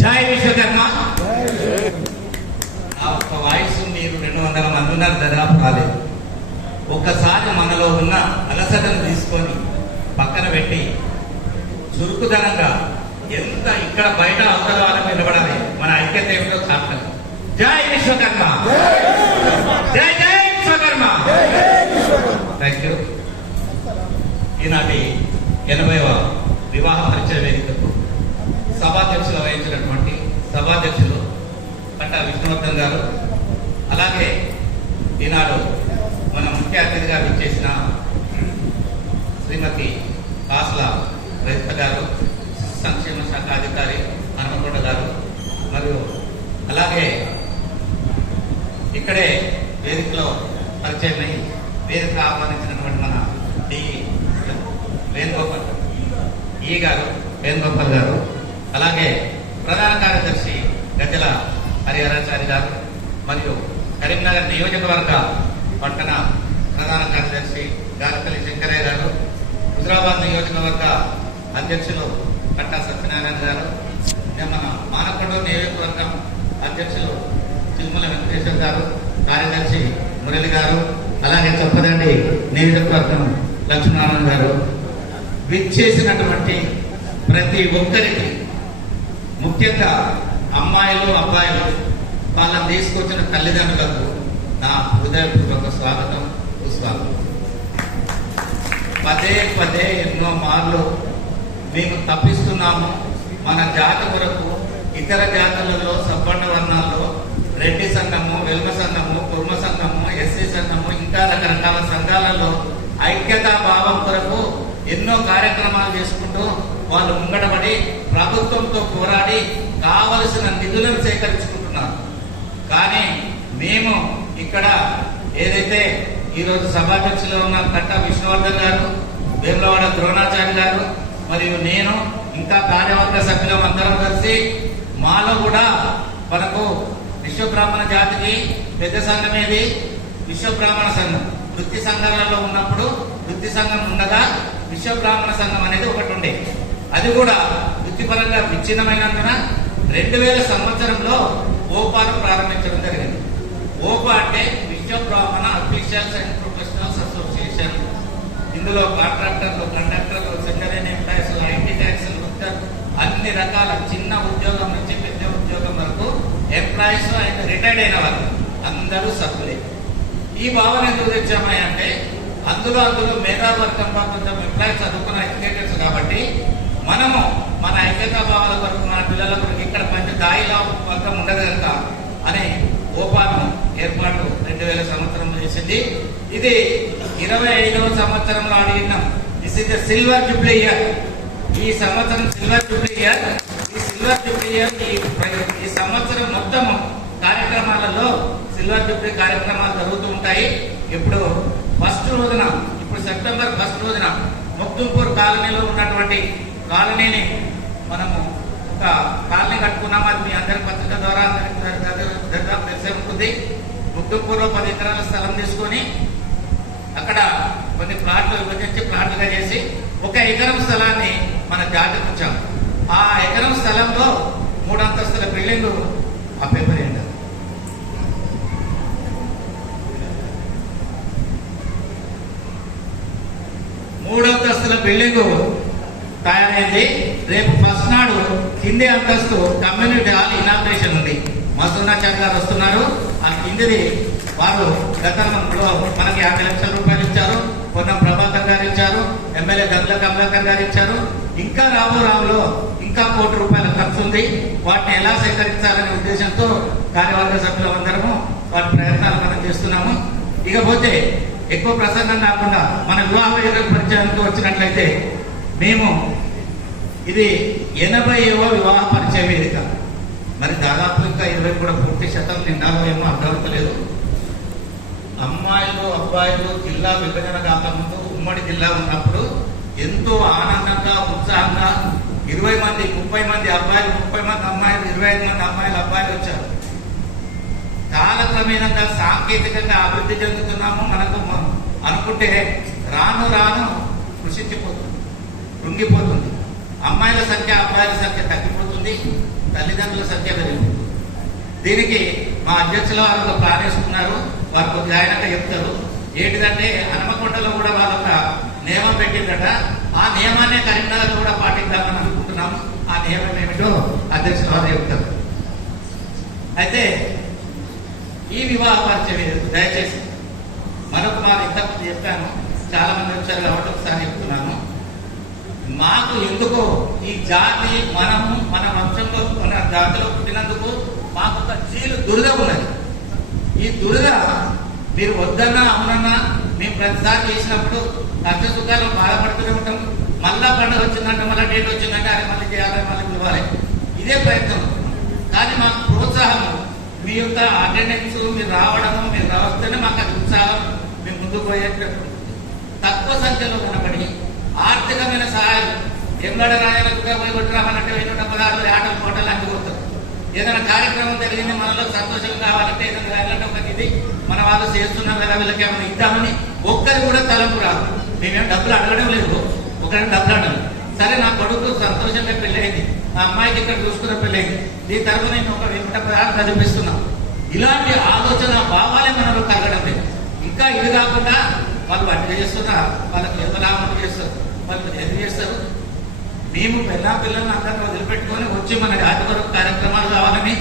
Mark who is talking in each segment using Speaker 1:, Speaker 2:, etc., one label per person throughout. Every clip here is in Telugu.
Speaker 1: జై విశ్వకర్మ. నా ఒక్క వాయిస్ మీరు రెండు వందల మంది ఉన్నారు దాదాపు రాలేదు. ఒక్కసారి మనలో ఉన్న అలసటను తీసుకొని పక్కన పెట్టి చురుకుదనంగా ఎంత ఇక్కడ బయట అవతల వాళ్ళకి నిలబడాలి మన ఐక్యత ఏమిటో చాటాలి జై విశ్వకర్మ. జై జై విశ్వకర్మ. థ్యాంక్ యూ ఈనాటి ఎనభైవ వివాహ పరిచయ వేదికకు సభాధ్యక్షులు వహించినటువంటి సభాధ్యక్షులు పట్ట విష్ణువర్ధన్ గారు అలాగే ఈనాడు మన ముఖ్య అతిథిగా విచ్చేసిన శ్రీమతి కాసుల రజిత గారు సంక్షేమ శాఖ అధికారి హనుమకొండ గారు మరియు అలాగే ఇక్కడే వేదికలో పరిచయమై వేదిక ఆహ్వానించినటువంటి మన డి. వేణుగోపాల్ ఈ గారు వేణుగోపాల్ గారు. అలాగే ప్రధాన కార్యదర్శి గజల హరిహరాచారి గారు మరియు కరీంనగర్ నియోజకవర్గ పట్టణ ప్రధాన కార్యదర్శి గారపల్లి శంకరయ్య గారు హుజరాబాద్ నియోజకవర్గ అధ్యక్షులు కట్టా సత్యనారాయణ గారు మన మానకొండ నియోజకవర్గం అధ్యక్షులు తిరుమల వెంకటేశ్వర గారు కార్యదర్శి మురళి గారు అలాగే చెప్పదండి నియోజకవర్గం లక్ష్మీనారాయణ గారు. విచ్చేసినటువంటి ప్రతి ఒక్కరికి ముఖ్యంగా అమ్మాయిలు అబ్బాయిలు వాళ్ళని తీసుకొచ్చిన తల్లిదండ్రులకు నా హృదయపూర్వక స్వాగతం సుస్వాగతం. పదే పదే ఎన్నో మార్లు మేము తప్పిస్తున్నాము. మన జాతి కొరకు ఇతర జాతులలో సబ్బండ వర్ణాల్లో రెడ్డి సంఘము వెల్మ సంఘము కుర్మ సంఘము ఎస్సీ సంఘము ఇంకా రకరకాల సంఘాలలో ఐక్యతా భావం కొరకు ఎన్నో కార్యక్రమాలు చేసుకుంటూ వాళ్ళు ముంగడబడి ప్రభుత్వంతో పోరాడి కావలసిన నిధులను సేకరించుకుంటున్నారు. కానీ మేము ఇక్కడ ఏదైతే ఈరోజు సభాధ్యక్షులు ఉన్న కట్ట విష్ణువర్ధన్ గారు వేములవాడ ద్రోణాచార్య గారు మరియు నేను ఇంకా కార్యవర్గ సభ్యులం అందరం కలిసి మాలో కూడా మనకు విశ్వబ్రాహ్మణ జాతికి పెద్ద సంఘం ఏది? విశ్వబ్రాహ్మణ సంఘం. వృత్తి సంఘాలలో ఉన్నప్పుడు వృత్తి సంఘం ఉండగా విశ్వబ్రాహ్మణ సంఘం అనేది ఒకటి ఉండేది అది కూడా వృత్తిపరంగా విచ్ఛిన్నమైనందున రెండు వేల సంవత్సరంలో ఓపాను ప్రారంభించడం జరిగింది. ఓపా అంటే విశ్వ బ్రాహ్మణ అఫీషియల్స్ అండ్ ప్రొఫెషనల్స్ అసోసియేషన్. ఇందులో కాంట్రాక్టర్లు కండక్టర్లు సెకండరీ ఎంప్లాయీస్ ఐటీ ట్యాక్స్ అన్ని రకాల చిన్న ఉద్యోగం నుంచి పెద్ద ఉద్యోగం వరకు ఎంప్లాయీస్ అండ్ రిటైర్డ్ అయిన వాళ్ళు అందరూ సభ్యులే. ఈ భావన ఎందుకు తెచ్చామా అంటే అందులో అందులో మేధావర్గంలో కొంచెం ఎంప్లాయీస్ చదువుకున్న ఎడ్యుకేటర్స్ కాబట్టి మనము మన ఐక్యతా భావాల కొరకు మన పిల్లల కొరకు ఇక్కడ మంచి దాయిలా వర్గం ఉండదు కనుక అనే ఓపాను ఏర్పాటు రెండు వేల సంవత్సరంలో చేసింది. ఇది ఇరవై ఐదవ సంవత్సరంలో అడిగినాం this is the silver jubilee year. ఈ సంవత్సరం సిల్వర్ జూబ్లీ ఇయర్. ఈ సిల్వర్ జూబ్లీ ఇయర్ ఈ ఈ సంవత్సరం మొత్తం కార్యక్రమాలలో సిల్వర్ జూబ్లీ కార్యక్రమాలు జరుగుతూ ఉంటాయి. ఇప్పుడు ఫస్ట్ రోజున ఇప్పుడు సెప్టెంబర్ ఫస్ట్ రోజున ముక్తుంపూర్ కాలనీలో ఉన్నటువంటి కాలనీని మనము ఒక కాలనీ కట్టుకున్నాం. అది మీ అందరి పత్రిక ద్వారా అందరికి తెలిసే ఉంటుంది. ముక్తుంపూర్లో పది ఎకరాల స్థలం తీసుకొని అక్కడ కొన్ని ప్లాట్లు విభజించి ప్లాట్లుగా చేసి ఒక ఎకరం స్థలాన్ని మన జాతికి ఇచ్చాం. ఆ ఎకరం స్థలంలో మూడు అంతస్తుల బిల్డింగ్ ఆ పేపర్ ఏంటి మూడు అంతస్తుల బిల్డింగ్ తయారైంది. రేపు ఫస్ట్ నాడు కింది అంతస్తు కమ్యూనిటీ హాల్ ఇనాగ్రేషన్ ఉంది. మసూనాచార్ గారు వస్తున్నారు. ఆ కిందిది వారు గతంలో మనకి యాభై లక్షల రూపాయలు ఇచ్చారు. పొన్నం ప్రభాకర్ గారు ఇచ్చారు. ఎమ్మెల్యే గంగుల కమలాకర్ గారు ఇచ్చారు. ఇంకా రాబో ఇంకా కోటి రూపాయల ఖర్చు ఉంది. వాటిని ఎలా సేకరించాలనే ఉద్దేశంతో కార్యవర్గ సభ్యులందరము వాటి ప్రయత్నాలు మనం చేస్తున్నాము. ఇకపోతే ఎక్కువ ప్రసంగం కాకుండా మన వివాహ వేదిక పరిచయానికి వచ్చినట్లయితే మేము ఇది ఎనభైవ వివాహ పరిచయ వేదిక. మరి దాదాపు ఇంకా ఇరవై కూడా పూర్తి శాతం నిండాలో ఏమో అర్థమవుతలేదు. అమ్మాయిలు అబ్బాయిలు జిల్లా విభజన కాకముందు ఉమ్మడి జిల్లా ఉన్నప్పుడు ఎంతో ఆనందంగా ఉత్సాహంగా ఇరవై మంది ముప్పై మంది అబ్బాయిలు ముప్పై మంది అమ్మాయిలు ఇరవై ఐదు మంది అమ్మాయిలు అబ్బాయిలు వచ్చారు. కాలక్రమేణంగా సాంకేతికంగా అభివృద్ధి చెందుతున్నాము. మనకు అనుకుంటే రాను రాను కృషించిపోతుంది కృంగిపోతుంది. అమ్మాయిల సంఖ్య అబ్బాయిల సంఖ్య తగ్గిపోతుంది తల్లిదండ్రుల సంఖ్య పెరిగింది దీనికి మా అధ్యక్షుల వారు ఒక ప్లాన్ వేసుకున్నారు. వారు కొద్దిగా ఆయనక చెప్తారు. ఏంటిదంటే హనుమకొండలో కూడా వాళ్ళ ఒక నియమం పెట్టిందట. ఆ నియమాన్ని కరీంనగర్ కూడా పాటిద్దామని అనుకుంటున్నాము. ఆ నియమం ఏమిటో అధ్యక్షుల వారు చెప్తారు. అయితే ఈ వివాహ పరిచయం దయచేసి మరొక వారు ఇంతకుముందు చెప్పాను. చాలా మంది వచ్చారు కాబట్టి ఒకసారి చెప్తున్నాను. మాకు ఎందుకో ఈ జాతి మనము మన వంశంలో మన జాతిలో పుట్టినందుకు మాకు ఒక చీలు దురద ఉన్నది. ఈ దురద మీరు వద్దన్నా అవునన్నా మేము ప్రతిసారి చేసినప్పుడు కష్ట సుఖాలు బాధపడుతూనే ఉంటాం. మళ్ళా పండుగ వచ్చిందంటే మళ్ళీ డేట్ వచ్చిందంటే అది మళ్ళీ చేయాలి మళ్ళీ పిలవాలి. ఇదే ప్రయత్నం. కానీ మాకు ప్రోత్సాహం మీ యొక్క అటెండెన్స్ మీరు రావడము మీరు రావస్తేనే మాకు అది ఉత్సాహం మేము ముందుకు పోయేటట్టు. తక్కువ సంఖ్యలో కనబడి ఆర్థికమైన సహాయం. ఎంగడ రాయలకు పోయి కొట్టురామనంటే వెయ్యి పదార్థాలు ఆటలు కోటలు అన్ని ఏదైనా కార్యక్రమం జరిగింది మనలో సంతోషం కావాలంటే ఏదైనా రాయాలంటే ఒక ఇది మన వాళ్ళు చేస్తున్నారు కదా వీళ్ళకి ఏమైనా ఇద్దామని ఒక్కరి కూడా తలంపు రాదు. మేమేం డబ్బులు అడగడం లేదు ఒకరిని డబ్బులు అడగడం సరే నా కొడుకు సంతోషంగా పెళ్ళయింది. మా అమ్మాయికి ఇక్కడ చూసుకున్న పెళ్ళయింది. దీని తరఫున నేను ఒక వెంట పదార్థం చదివిస్తున్నాం ఇలాంటి ఆలోచన భావాలే మనలో కలగడం లేదు. ఇంకా ఇది కాకుండా వాళ్ళు వంట చేస్తున్నారు వాళ్ళకి ఏమలామలు చేస్తారు. వాళ్ళు ఏం చేస్తారు? మేము పిల్ల పిల్లల్ని అందరిని వదిలిపెట్టుకొని వచ్చి మన జాతి వరకు కార్యక్రమాలు కావాలని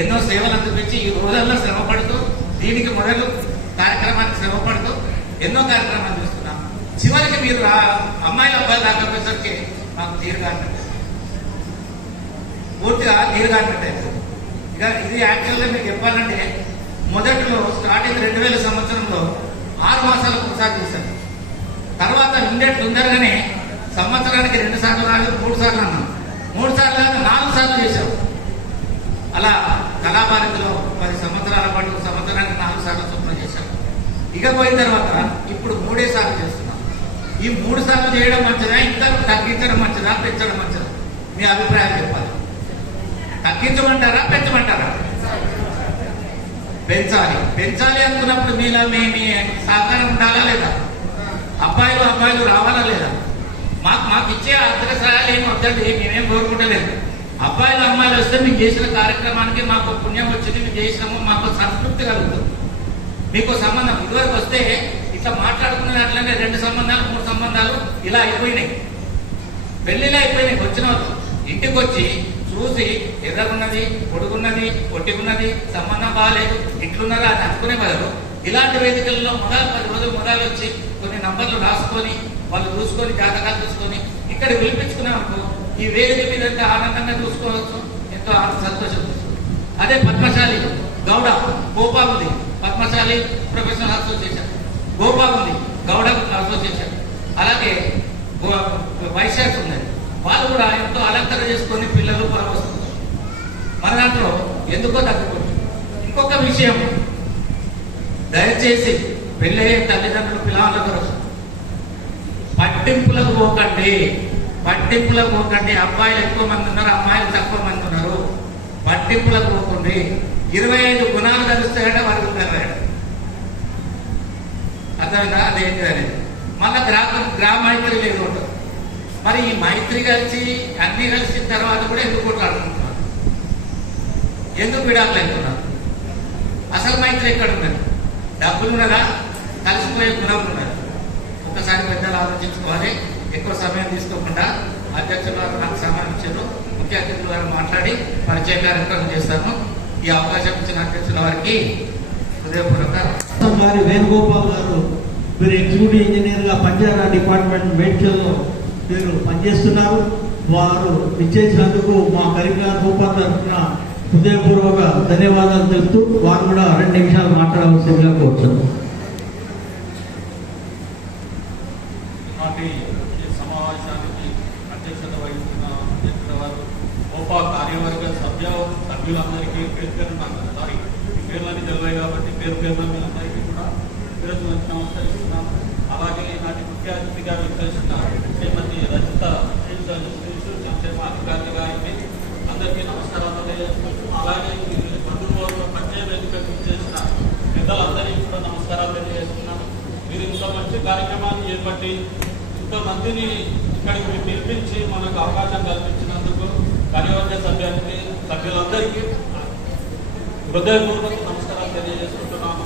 Speaker 1: ఎన్నో సేవలు అందిపించి ఈ రోజుల్లో శ్రమపడుతూ దీనికి మొదలు కార్యక్రమానికి శ్రమపడుతూ ఎన్నో కార్యక్రమాలు చేస్తున్నాం. చివరికి మీరు అమ్మాయిల అబ్బాయిలు రాకపోయేసరికి మాకు తీరుగానట్టు పూర్తిగా తీరుగానట్టు ఇక ఇది యాక్చువల్గా మీకు చెప్పాలంటే మొదట్లో స్టార్టింగ్ రెండు వేల సంవత్సరంలో ఆరు మాసాలు ఒకసారి చేశారు తర్వాత ఇండెట్ తొందరగానే సంవత్సరానికి రెండు సార్లు రాలేదు మూడు సార్లు అన్నాం. మూడు సార్లు కాదు నాలుగు సార్లు చేశాం. అలా కళాభారతిలో పది సంవత్సరాల పాటు సంవత్సరానికి నాలుగు సార్లు చొప్పున చేశాం. ఇక పోయిన తర్వాత ఇప్పుడు మూడే సార్లు చేస్తున్నాం. ఈ మూడు సార్లు చేయడం మంచిదా? ఇంకా తగ్గించడం మంచిదా? పెంచడం మంచిదా? మీ అభిప్రాయం చెప్పాలి. తగ్గించమంటారా? పెంచమంటారా? పెంచాలి. పెంచాలి అనుకున్నప్పుడు మీలో మీ మీ సహకారం ఉండాలా లేదా? అబ్బాయిలు అబ్బాయిలు రావాలా లేదా? మాకు మాకు ఇచ్చే ఆర్థిక సహాయాలు ఏమి వద్దండి మేమేం కోరుకుంటలేదు. అబ్బాయిలు అమ్మాయిలు వస్తే మేము చేసిన కార్యక్రమానికి మాకు పుణ్యం వచ్చింది మేము చేసినాము మాకు సంతృప్తి కలుగుతుంది. మీకు సంబంధం ఇదివరకు వస్తే ఇట్లా మాట్లాడుకునే దాంట్లోనే రెండు సంబంధాలు మూడు సంబంధాలు ఇలా అయిపోయినాయి. పెళ్ళిలో అయిపోయినాయి వచ్చిన ఇంటికి వచ్చి చూసి ఎర్రగున్నది పొడుగున్నది పొట్టిగున్నది సంబంధం బాగాలేదు ఇట్లున్నారా అని అనుకునే బదులు ఇలాంటి వేదికల్లో మొదలు పది రోజులు మొదలు వచ్చి కొన్ని నంబర్లు రాసుకొని వాళ్ళు చూసుకొని జాతకాలు చూసుకొని ఇక్కడ పిలిపించుకున్నామనుకో ఈ వేదిక మీద ఎంత ఆనందంగా చూసుకోవచ్చు ఎంతో సంతోషం అదే పద్మశాలి గౌడ గోపాల్ ఉంది పద్మశాలి ప్రొఫెషనల్ అసోసియేషన్. గోపాల్ ఉంది గౌడ అసోసియేషన్. అలాగే వైశాఖ ఉన్నది. వాళ్ళు కూడా ఎంతో అలంకరణ చేసుకొని పిల్లలు పరవస్తుంది మన దాంట్లో ఎందుకో తగ్గిపోతుంది. ఇంకొక విషయం దయచేసి పెళ్ళయ్యే తల్లిదండ్రులు పిల్లల కొరకు పట్టింపులకు పోకండి. పట్టింపులకు పోకండి. అబ్బాయిలు ఎక్కువ మంది ఉన్నారు అమ్మాయిలు తక్కువ మంది ఉన్నారు. పట్టింపులకు పోకండి. ఇరవై ఐదు గుణాలు కలుస్తాయంటే వారికి ఉంటారు అర్థమైందా? అదేంటి అనేది మళ్ళా గ్రామ గ్రామ మైత్రి లేదు ఉంటుంది మరి ఈ మైత్రి కలిసి అన్ని కలిసిన తర్వాత కూడా ఎందుకు కొట్లాడుకుంటున్నారు? ఎందుకు విడాకులు అవుతున్నారు అసలు మైత్రి ఎక్కడ ఉన్నది డబ్బులు ఉన్నదా? కలిసిపోయే గుణం ఉన్నది? ఒక్కసారి పెద్దలు ఆలోచించుకోవాలి. ఎక్కువ సమయం తీసుకోకుండా అధ్యక్షులు వారు నాకు సమయం ఇచ్చారు. ముఖ్య అతిథుల వారు మాట్లాడి పరిచయ కార్యక్రమం చేస్తాను. ఈ అవకాశం ఇచ్చిన అధ్యక్షుల వారికి హృదయపూర్వక
Speaker 2: గారి వేణుగోపాల్ గారు మీరు ఎగ్జిక్యూటివ్ ఇంజనీర్గా పంజారా డిపార్ట్మెంట్ మేడ్చల్లో మీరు పనిచేస్తున్నారు. వారు ఇచ్చేసినందుకు మా కరీంనగర్ గోపాల్ తరఫున హృదయపూర్వక ధన్యవాదాలు తెలుపుతూ వారు కూడా రెండు నిమిషాలు మాట్లాడవలసిందిగా కోరుతున్నాను
Speaker 3: నాటి ఈ సమావేశానికి అధ్యక్షత వహిస్తున్న అధ్యక్షుల వారు గోపా కార్యవర్గ సభ్య సభ్యులందరికీ పేరు పేరు సారీ పేర్లన్నీ తెలివాయి కాబట్టి పేరు పేరున మీరందరికీ కూడా ఈరోజు వచ్చి నమస్కరిస్తున్నాం అలాగే నాటి ముఖ్య అతిథిగా విచ్చేసిన శ్రీమతి రజిత అధికారి గారికి అందరికీ నమస్కారాలు తెలియజేస్తున్నాం అలాగే ఈ బంధువుల పరిచయ వేదికకు పెద్దలందరికీ కూడా నమస్కారాలు తెలియజేస్తున్నాను. మీరు ఇంత మంచి కార్యక్రమాన్ని చేపట్టి ఇంతమందిని ఇక్కడికి పిలిపించి మనకు అవకాశం కల్పించినందుకు కార్యవర్గ సభ్యానికి సభ్యులందరికీ హృదయపూర్వక నమస్కారాలు తెలియజేసుకుంటున్నాను.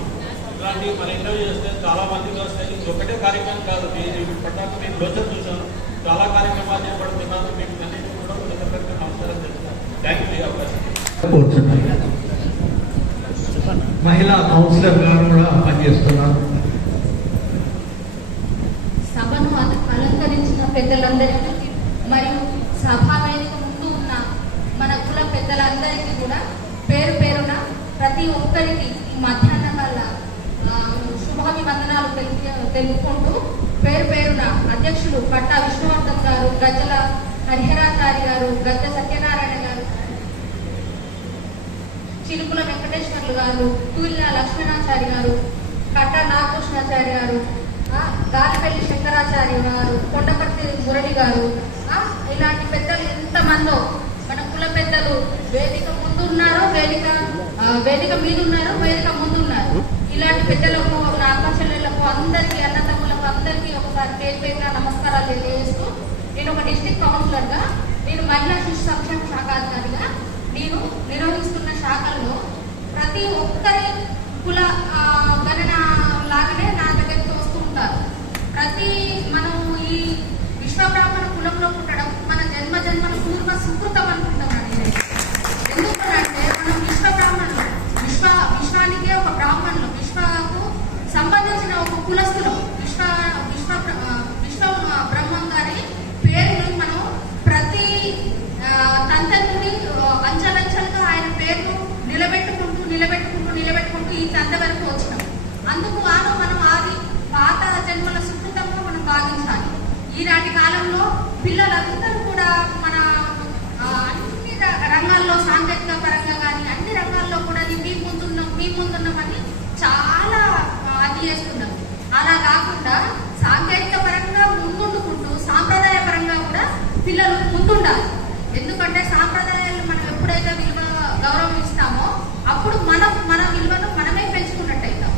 Speaker 3: ఇలాంటివి ఇలాంటి ఇంటర్వ్యూ చేస్తే చాలా మందికి వస్తాయి. ఇది ఒకటే కార్యక్రమం కాదు. నేను పట్టాక నేను రోజు చూశాను. చాలా కార్యక్రమాలు చేపడుతున్నాను మీకు అన్నింటి కూడా హృదయపూర్వక నమస్కారం తెలుస్తాను థ్యాంక్ యూ అవకాశం
Speaker 2: మహిళా కౌన్సిలర్ గారు కూడా పనిచేస్తున్నారు
Speaker 4: సభను అల- అలంకరించిన పెద్దలందరికీ మరియు సభా వేదిక ముందు ఉన్న మన కుల పెద్దలందరికీ కూడా పేరు పేరున ప్రతి ఒక్కరికి ఈ మధ్యాహ్నం వల్ల శుభాభివందనాలు తెలిపి తెలుపుకుంటూ పేరు పేరున అధ్యక్షులు పట్టా విష్ణువర్ధన్ గారు గజ్జల హరిహరాచారి గారు గద్ద సత్యనారాయణ గారు చిలుకుల వెంకటేశ్వర్లు గారు తూలిన లక్ష్మణాచారి గారు కట్ట నాగకృష్ణాచారి గారు ఆ, గాలిపల్లి శంకరాచార్య గారు కొండపర్తి మురళి గారు ఆ, ఇలాంటి పెద్దలు ఎంతమందో మన కుల పెద్దలు వేదిక ముందున్నారో వేదిక వేదిక మీద ఉన్నారు వేదిక ముందు ఉన్నారు ఇలాంటి పెద్దలకు నా అక్క అందరికీ అన్నతమ్ములకు అందరికీ ఒకసారి పేరు పేరున నమస్కారాలు తెలియజేస్తూ నేను ఒక డిస్టిక్ కౌన్సిలర్గా నేను మహిళా శిశు సంక్షేమ శాఖ అధికారిగా నేను నిర్వహిస్తున్న శాఖల్లో ప్రతి ఒక్కరి కుల గణన లాగానే నా దగ్గరికి వస్తూ ఉంటారు. ప్రతి మనం ఈ విశ్వబ్రాహ్మణ కులంలో పుట్టడం మన జన్మ జన్మల పూర్వ సుకృతం అనుకుంటున్నాను ఎందుకంటే మనం విశ్వబ్రాహ్మణులు విశ్వ విశ్వానికే ఒక బ్రాహ్మణులు విశ్వకు సంబంధించిన ఒక కులస్తులం విశ్వ విశ్వ విశ్వ బ్రహ్మం గారి పేరుని మనం ప్రతి ఆ, తంతె అంచెలంచెలుగా ఆయన పేరును నిలబెట్టుకుంటూ నిలబెట్టుకుంటూ నిలబెట్టుకుంటూ ఈ తంత వరకు వచ్చినాం అందుకు గాను మనం ఆది పాత జన్మల సుకృతంగా మనం భావించాలి ఈనాటి కాలంలో పిల్లలందరూ కూడా మన ఆ, అన్ని ర- రంగాల్లో సాంకేతిక పరంగా కానీ అన్ని రంగాల్లో కూడా మీ ముందున్నాం మీ ముందున్నామని చాలా అది చేస్తున్నాం అలా కాకుండా సాంకేతిక పరంగా ముందుండుకుంటూ సాంప్రదాయ పరంగా కూడా పిల్లలు ముందుండాలి. ఎందుకంటే సాంప్రదాయాలు మనం ఎప్పుడైతే విలువ గౌరవం ఇస్తామో అప్పుడు మనం మన విలువను మనమే పెంచుకున్నట్టు అవుతాం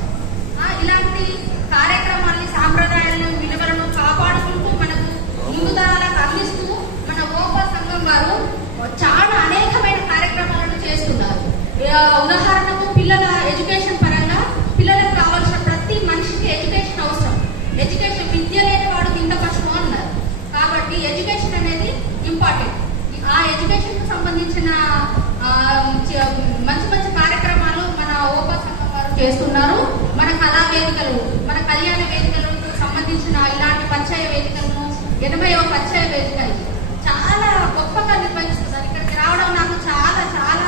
Speaker 4: ఆ, ఇలాంటి కార్యక్రమాల్ని సాంప్రదాయాలను విలువలను కాపాడుకుంటూ మనకు ముందు తరాలకు అందిస్తూ మన ఓపా సంఘం వారు చాలా అనేకమైన కార్యక్రమాలను చేస్తున్నారు ఆ, ఉదాహరణకు పిల్లల ఎడ్యుకేషన్ పరంగా పిల్లలకు కావాల్సిన ప్రతి మనిషికి ఎడ్యుకేషన్ అవసరం. ఎడ్యుకేషన్ విద్య లేని వాడు ఇంత కష్టం అన్నారు. కాబట్టి ఎడ్యుకేషన్ అనేది ఇంపార్టెంట్. ఆ ఎడ్యుకేషన్కు సంబంధించిన మంచి మంచి కార్యక్రమాలు మన ఓపా సంఘం వారు చేస్తున్నారు. మన కళా వేదికలు మన కళ్యాణ వేదికలకు సంబంధించిన ఇలాంటి పరిచయ వేదికలను ఎనభైవ పరిచయ వేదిక చాలా గొప్పగా నిర్వహిస్తున్నారు. ఇక్కడికి రావడం నాకు చాలా చాలా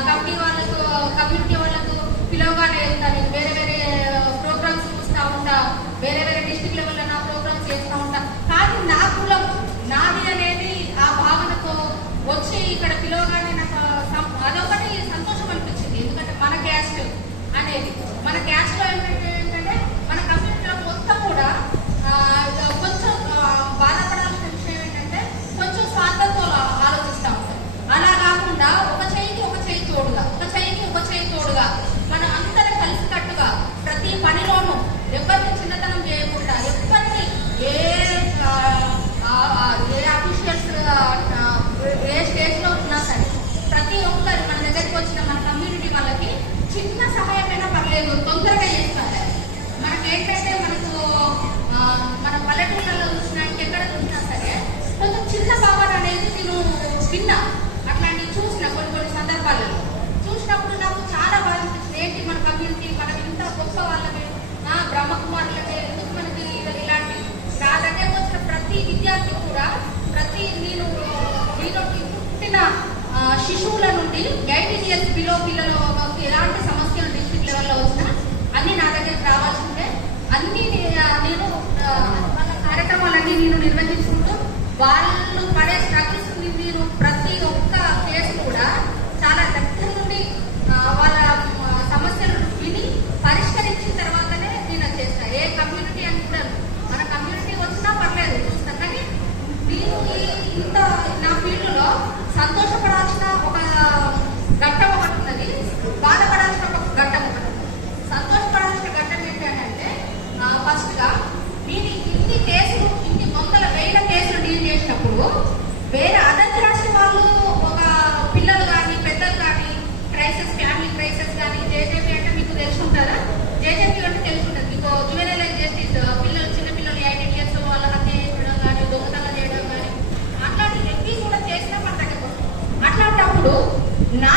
Speaker 4: కంపెనీ కమిటీ వాళ్ళకు కమ్యూనిటీ వాళ్ళకు పిలవగానే వేరే వేరే ప్రోగ్రామ్స్ చూస్తూ ఉంటా. వేరే వేరే డిస్ట్రిక్ట్ లెవెల్లో నా ప్రోగ్రామ్స్ చేస్తూ ఉంటా కానీ నా కులం నాది అనేది ఆ భావనతో వచ్చి ఇక్కడ పిలవగానే నాకు సం- అదొకటి సంతోషం అనిపించింది ఎందుకంటే మన క్యాస్ట్ అనేది మన క్యాస్ట్లో ఏంటంటే ఏంటంటే మన కమ్యూనిటీలో మొత్తం కూడా ఆ, కొంచెం ఆ, బాధపడాల్సిన విషయం ఏంటంటే కొంచెం స్వార్థంతో ఆలోచిస్తూ ఉంటాం అలా కాకుండా ఒక చేయికి ఒక చేయి తోడుగా ఒక చేయికి ఒక చేయి తోడుగా మనం అందరం కలిసికట్టుగా ప్రతి పనిలోనూ ఎవరిని చిన్నతనం చేయకుండా ఎవరిని ఏ ఆ, ఆ, ఆ, ఏ అఫీషియల్స్ ఏ స్టేజ్లో ఉన్నా సరే ప్రతి ఒక్కరు మన దగ్గరికి వచ్చిన మన కమ్యూనిటీ వాళ్ళకి చిన్న సహాయమైనా పర్లేదు తొందరగా చేస్తారు మనకి ఏంటంటే మనకు ఆ, మన పల్లెటూళ్ళలో చూసినా ఎక్కడ చూసినా సరే కొంచెం చిన్న భావన అనేది నేను విన్నా అట్లాంటివి చూసిన కొన్ని కొన్ని సందర్భాలలో చూసినప్పుడు నాకు చాలా బాగా అనిపించింది ఏంటి మన కమ్యూనిటీ మనం ఇంత గొప్ప వాళ్ళమే ఆ, బ్రహ్మకుమారులమే ఎందుకు మనకి ఇలాంటి నా దగ్గరకు వచ్చిన ప్రతి విద్యార్థి కూడా ప్రతి నేను నేను పుట్టిన ఆ, శిశువుల నుండి ఎయిటీన్ ఇయర్స్ బిలో పిల్లలు ఎలాంటి సమస్యలు డిస్ట్రిక్ట్ లెవెల్లో వచ్చినా అన్ని నా దగ్గరికి రావాల్సిందే. అన్ని నేను వాళ్ళ కార్యక్రమాలన్నీ నేను నిర్వహించుకుంటూ వాళ్ళు పడే స్ట్రగుల్స్ నేను ప్రతి ఒక్క కేసు కూడా చాలా దగ్గర నుండి వాళ్ళ సమస్యలు సమస్యలను విని పరిష్కరించిన తర్వాతనే నేను చేస్తా. ఏ కమ్యూనిటీ అని కూడా మన కమ్యూనిటీ వచ్చినా పర్లేదు చూస్తాను కానీ నేను ఇంత నా ఫీల్డ్లో సంతోషపడాలి వేరే అదర్ క్యాస్ట్ వాళ్ళు ఒక పిల్లలు కానీ పెద్దలు కానీ క్రైసెస్ ఫ్యామిలీ క్రైసెస్ కానీ జేజేపీ అంటే మీకు తెలుసుంటారా? జేజేపీ అంటే తెలుసుంటుంది. మీకు జూనియర్ జస్టిస్ పిల్లలు చిన్నపిల్లలు ఎయిట్ ఇయర్స్ వాళ్ళ హత్య చేయడం కానీ దొంగతనం చేయడం కానీ అట్లాంటివి కూడా చేసినా మన తగ్గదు అట్లాంటప్పుడు నా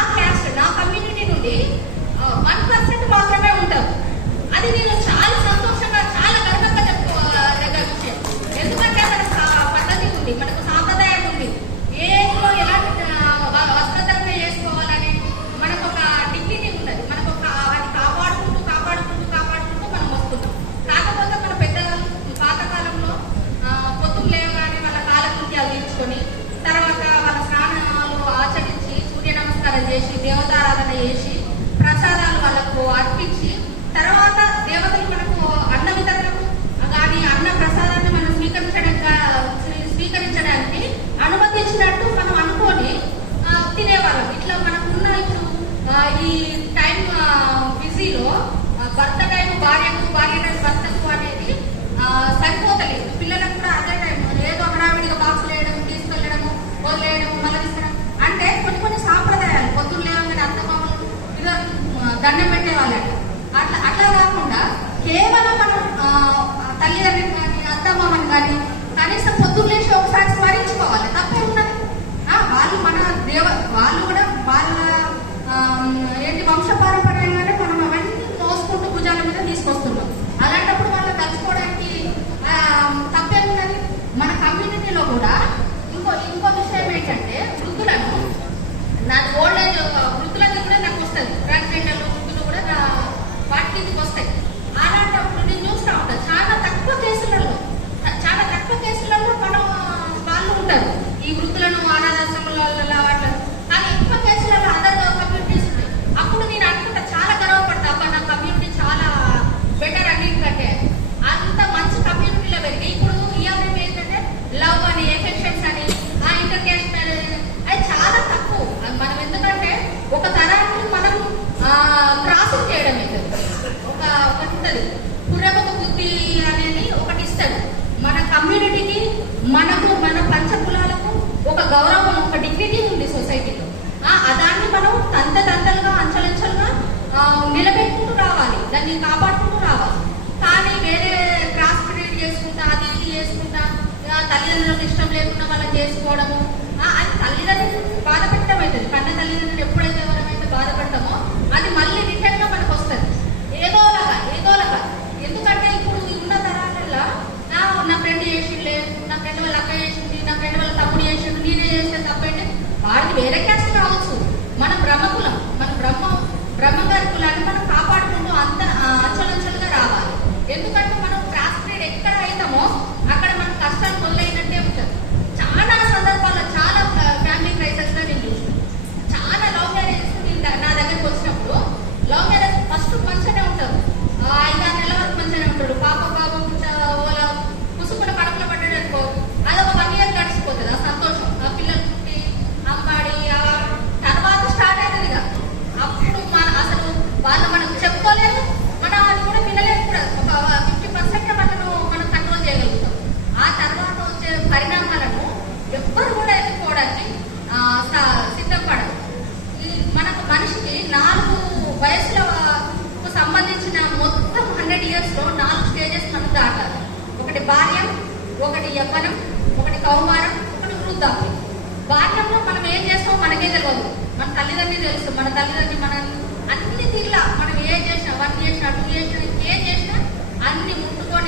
Speaker 4: చేసుకుంటా అది ఇది చేసుకుంటా. తల్లిదండ్రులకు ఇష్టం లేకుండా వాళ్ళని చేసుకోవడము. అది తల్లిదండ్రులు బాధపడటం అవుతుంది కన్న తల్లిదండ్రులు ఎప్పుడైతే ఎవరమైతే బాధపడతామో అది మళ్ళీ రిటర్న్గా మనకు వస్తుంది ఏదోలాగా ఏదోలాగా ఎందుకంటే ఇప్పుడు ఉన్న తరాలలో నా నా ఫ్రెండ్ చేసిండే నా ఫ్రెండ్ వాళ్ళ అక్క చేసింది నా ఫ్రెండ్ వాళ్ళ తమ్ముడు చేసిండు నేనే చేస్తే తప్పండి వాడికి వేరే క్యాస్ట్ కావచ్చు. మన బ్రహ్మకులం మన బ్రహ్మ బ్రహ్మగారి కులాన్ని మనం కాపాడుకుంటూ అంత అంచలంచలుగా రావాలి. ఎందుకంటే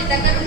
Speaker 4: intentar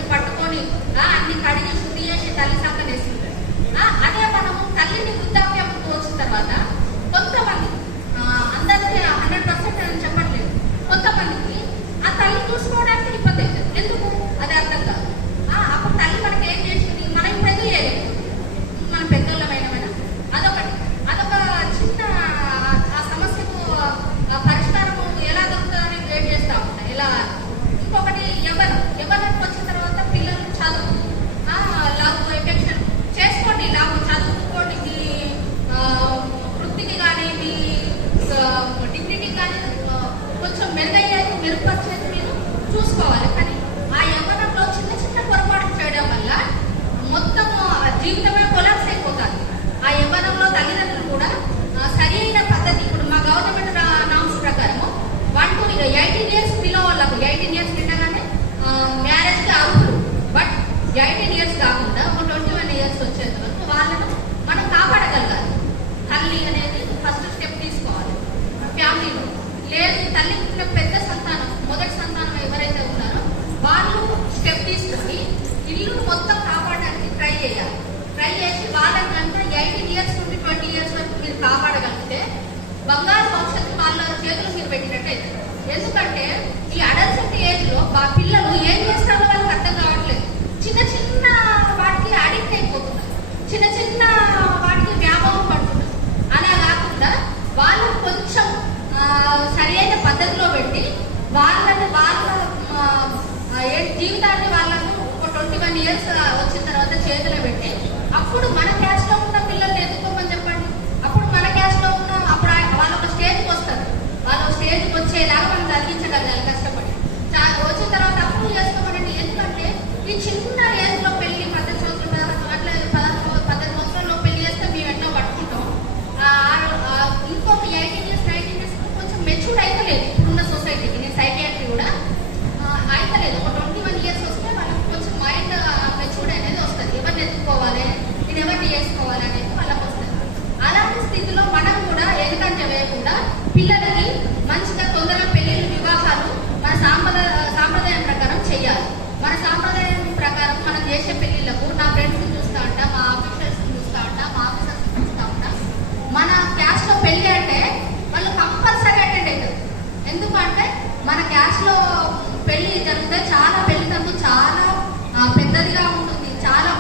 Speaker 4: Gracias. ఏంటంటే ఈ అడల్సెంట్ ఏజ్లో మా పిల్లలు ఏం చేస్తారో వాళ్ళకి అర్థం కావట్లేదు. చిన్న చిన్న వాటికి అడిక్ట్ అయిపోతున్నారు. చిన్న చిన్న వాటికి వ్యాపారం పడుతున్నారు. అలా కాకుండా వాళ్ళు కొంచెం సరైన పద్ధతిలో పెట్టి వాళ్ళని వాళ్ళ జీవితాన్ని వాళ్ళను ఒక ట్వంటీ వన్ ఇయర్స్ వచ్చిన తర్వాత చేతిలో పెట్టి అప్పుడు మన క్యాస్ట్లో ఉన్న పిల్లల్ని ఎదుర్కోమని చెప్పండి. అప్పుడు మన క్యాస్ట్లో ఉన్న అప్పుడు వాళ్ళు ఒక స్టేజ్కి వస్తారు. వాళ్ళు స్టేజ్కి వచ్చేలాగా మనం కష్టపడి. చాలా రోజుల తర్వాత అప్పులు చేసుకోమనండి ఎందుకంటే ఈ చిన్న ఏజ్లో పెళ్ళి పద్దెనిమిది సంవత్సరాలు అట్లా పదహారు పద్దెనిమిది సంవత్సరాల్లో పెళ్ళి చేస్తే మేము ఎట్లా పట్టుకుంటాం? ఇంకొక ఎయిటీన్ ఇయర్స్ నైన్టీన్ ఇయర్స్ కొంచెం మెచ్యూర్ అయితే లేదు ఇప్పుడున్న సొసైటీకి నేను సైకియాట్రీ కూడా ఆ, అయితలేదు ఒక ట్వంటీ వన్ ఇయర్స్ వస్తే వాళ్ళకి కొంచెం మైండ్ మెచ్యూర్డ్ అనేది వస్తుంది ఎవరిని ఎత్తుకోవాలి నేను ఎవరిని చేసుకోవాలి అనేది వాళ్ళకి వస్తుంది అలాంటి స్థితిలో మనం కూడా ఎందుకంటే వేయకుండా పిల్లలకి మంచిగా తొందరగా పెళ్ళిళ్ళు వివాహాలు మన సాంప్రదాయ సాంప్రదాయం ప్రకారం చేయాలి మన సాంప్రదాయం ప్రకారం మనం చేసే పెళ్ళిళ్ళకు నా ఫ్రెండ్స్ చూస్తా ఉంటా మా ఆఫీసర్స్ చూస్తా ఉంటా మా ఆఫీసర్స్ చూస్తా ఉంటా. మన క్యాస్ట్లో పెళ్ళి అంటే వాళ్ళు కంపల్సరీ అటెండ్ అవుతారు. ఎందుకంటే మన క్యాస్ట్లో పెళ్ళి జరిగితే చాలా పెళ్ళి తప్పు చాలా పెద్దదిగా ఉంటుంది చాలా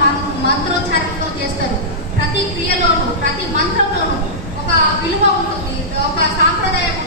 Speaker 4: మంత్రోచ్చారణతో చేస్తారు. ప్రతి క్రియలోనూ ప్రతి మంత్రంలోనూ ఒక విలువ ఉంటుంది ఒక సాంప్రదాయం